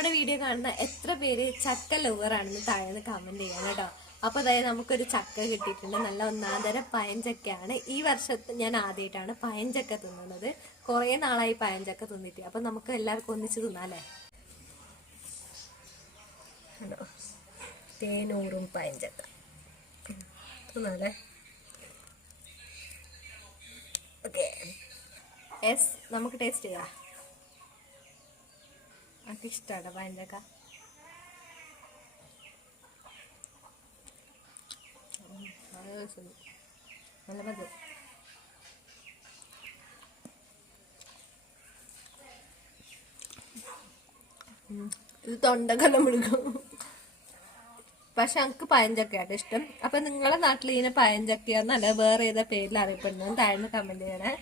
നമ്മുടെ വീഡിയോ കാണുന്ന എത്ര പേര് ചക്ക ലവറാണെന്ന് താഴെ കമന്റ് ചെയ്യണം കേട്ടോ. അപ്പൊ അതായത് നമുക്കൊരു ചക്ക കിട്ടിയിട്ടുണ്ട്. നല്ല ഒന്നാന്തര പയഞ്ചക്കയാണ് ഈ വർഷത്തെ ഞാൻ ആദ്യമായിട്ടാണ് പയഞ്ചക്ക തിന്നുന്നത്. കുറേ നാളായി പയഞ്ചക്ക തിന്നിട്ട്. അപ്പൊ നമുക്ക് എല്ലാവർക്കും ഒന്നിച്ച് തിന്നാലേ? തേനൂറും പയഞ്ചക്ക തിന്നാലേ. ഓക്കെ യെസ് നമുക്ക് ടേസ്റ്റ് ചെയ്യാം. എനിക്ക് ഇഷ്ടമാണ് പയഞ്ചക്ക ഉം, നല്ല മതി. ഇത് തൊണ്ടക്കെല്ലാം വിളിക്കും പക്ഷെ എനിക്ക് പഴഞ്ചക്കയാണ് ഇഷ്ടം. അപ്പൊ നിങ്ങളെ നാട്ടിൽ ഇതിനെ പഴഞ്ചക്കയാന്നല്ല വേറെ ഏതാ പേരിൽ അറിയപ്പെടുന്നത്? താഴ്ന്ന് കമന്റ് ചെയ്യണേ.